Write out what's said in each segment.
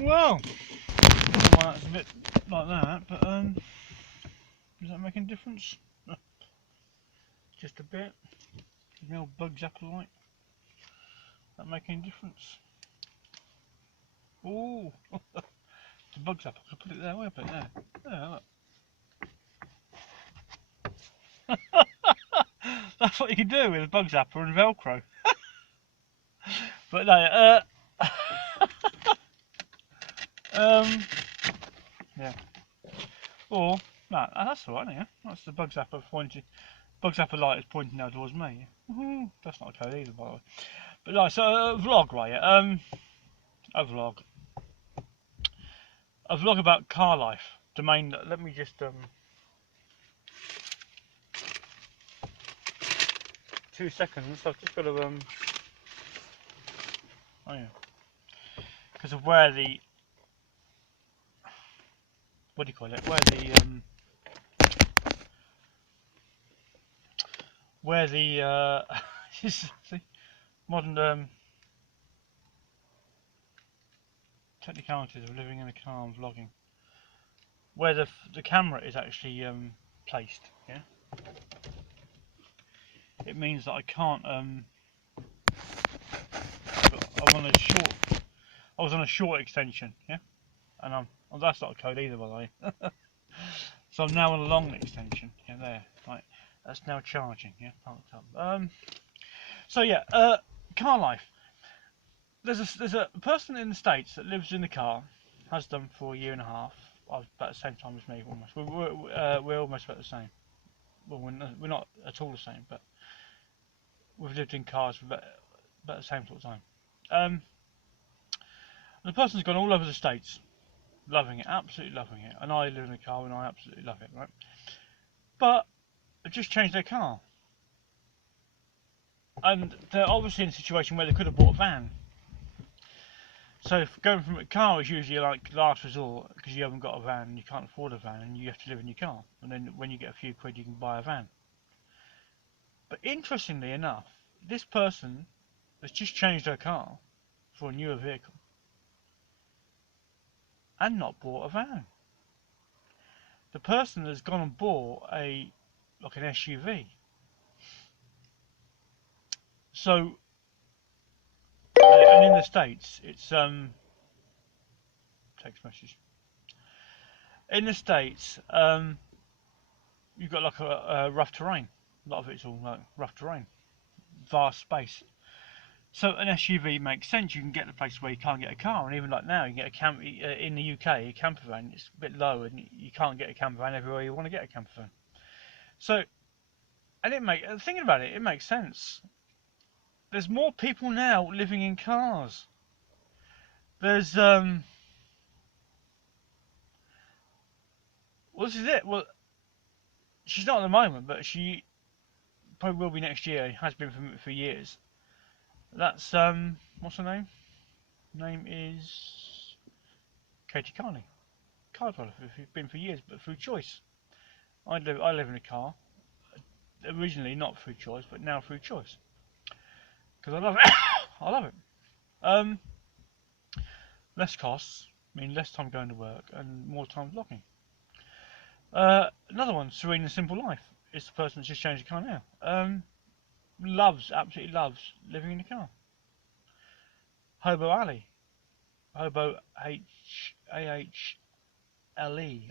Well, well, that's a bit like that, but does that make any difference? Just a bit. The old bug zapper light. That make any difference? Ooh, the bug zapper. I put it there. Where I put it there? There, look. That's what you can do with a bug zapper and Velcro. But no, yeah. Or no, that's all right. Yeah, that's the bug zapper pointing. Bug zapper light is pointing now towards me. That's not a code either, by the way. But like, so a vlog, right? A vlog. A vlog about car life. Domain. Let me just 2 seconds. I've just got to Oh yeah. Because of where the what do you call it? Where the see, modern technicalities of living in a car and vlogging. Where the camera is actually placed. Yeah. It means that I can't I was on a short extension, yeah, and well, that's not a code either, by the way. So I'm now on a long extension, yeah, there, right. That's now charging, yeah, parked up. So yeah, car life. There's a person in the States that lives in the car, has done for a year and a half. About the same time as me, almost. We're almost about the same. Well, we're not at all the same, but we've lived in cars for about the same sort of time. The person's gone all over the States, loving it, absolutely loving it. And I live in a car and I absolutely love it, right? But they just changed their car. And they're obviously in a situation where they could have bought a van. So going from a car is usually like last resort because you haven't got a van and you can't afford a van and you have to live in your car. And then when you get a few quid, you can buy a van. But interestingly enough, this person has just changed her car for a newer vehicle and not bought a van. The person has gone and bought an SUV. So, and in the States, it's text message. In the States, you've got like a rough terrain. A lot of it's all like rough terrain, vast space. So an SUV makes sense. You can get to places where you can't get a car, and even like now, you can get a camp in the UK. A camper van it's a bit low, and you can't get a camper van everywhere you want to get a camper van. So, and thinking about it, it makes sense. There's more people now living in cars. There's well, this is it. Well, she's not at the moment, but she probably will be next year. Has been for years. That's what's her name? Name is Katie Carney. Car driver. Been for years, but through choice. I live in a car. Originally not through choice, but now through choice. Because I love it. I love it. Um, Less costs mean less time going to work and more time vlogging. Another one, Serene Simple Life. It's the person that's just changed the car now. Absolutely loves living in a car. Hobo Ali. Hobo H-A-H-L-E,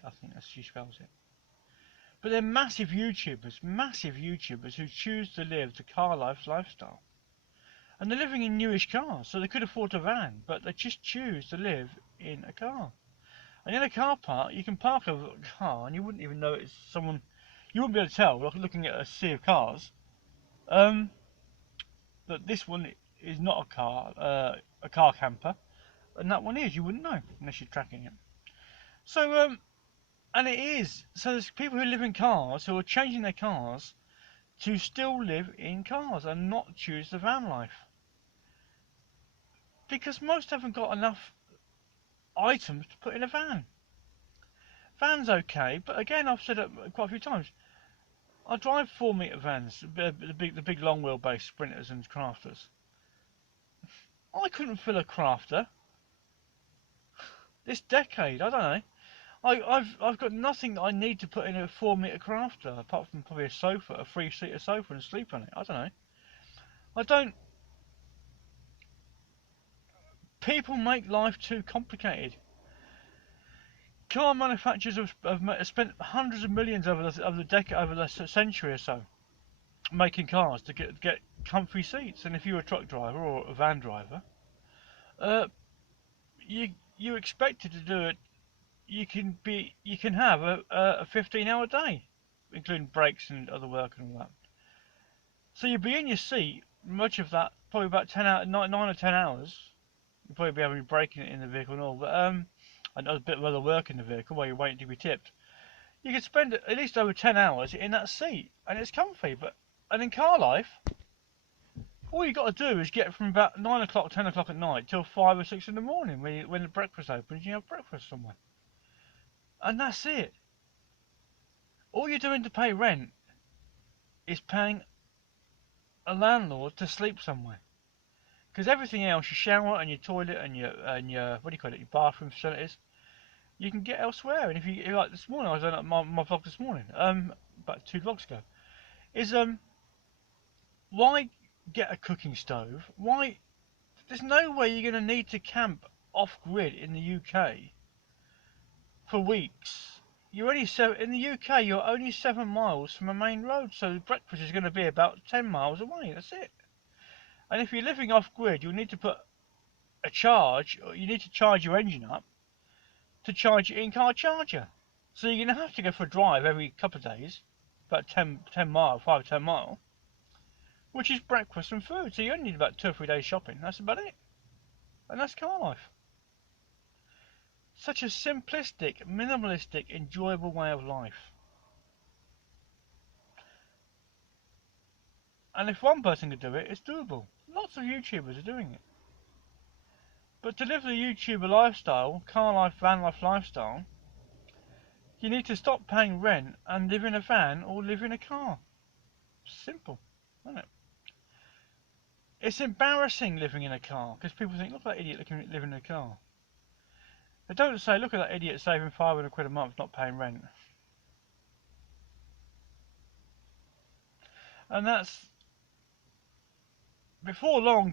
I think that's how she spells it. But they're massive YouTubers who choose to live the car lifestyle. And they're living in newish cars, so they could afford a van, but they just choose to live in a car. And in a car park, you can park a car and you wouldn't even know it's someone. You wouldn't be able to tell, like looking at a sea of cars, that this one is not a car camper, and that one is. You wouldn't know unless you're tracking it. So, and it is. So there's people who live in cars who are changing their cars to still live in cars and not choose the van life. Because most haven't got enough items to put in a van. Van's okay, but again, I've said it quite a few times. I drive 4 metre vans, the big long wheelbase sprinters and crafters. I couldn't fill a crafter. this decade. I don't know. I've got nothing that I need to put in a 4 metre crafter apart from probably a sofa, a 3-seater sofa, and sleep on it. I don't know. I don't. People make life too complicated. Car manufacturers have spent hundreds of millions over the century or so making cars to get comfy seats. And if you're a truck driver or a van driver, uh, you expected to do it. You can have a 15-hour day, including breaks and other work and all that. So you'd be in your seat much of that, probably about 9 or 10 hours. You'd probably be having breaking it in the vehicle and all, but and a bit of other work in the vehicle while you're waiting to be tipped. You could spend at least over 10 hours in that seat, and it's comfy. And in car life, all you got to do is get from about 9 o'clock, 10 o'clock at night till 5 or 6 in the morning when the breakfast opens. You have breakfast somewhere, and that's it. All you're doing to pay rent is paying a landlord to sleep somewhere. Because everything else, your shower and your toilet and your what do you call it, your bathroom facilities, you can get elsewhere. And if you like this morning, I was on my vlog this morning, about 2 vlogs ago, is why get a cooking stove? Why? There's no way you're going to need to camp off grid in the UK for weeks. You're only in the UK. You're only 7 miles from a main road, so breakfast is going to be about 10 miles away. That's it. And if you're living off grid, you'll need to put a charge. Or you need to charge your engine up to charge your in-car charger. So you're going to have to go for a drive every couple of days, about 10 mile, 5 or 10 mile, which is breakfast and food. So you only need about 2 or 3 days shopping. That's about it. And that's car life. Such a simplistic, minimalistic, enjoyable way of life. And if one person could do it, it's doable. Lots of YouTubers are doing it. But to live the YouTuber lifestyle, car life, van life lifestyle, you need to stop paying rent and live in a van or live in a car. Simple, isn't it? It's embarrassing living in a car because people think, look at that idiot living in a car. They don't say, look at that idiot saving £500 a month not paying rent. And that's, before long,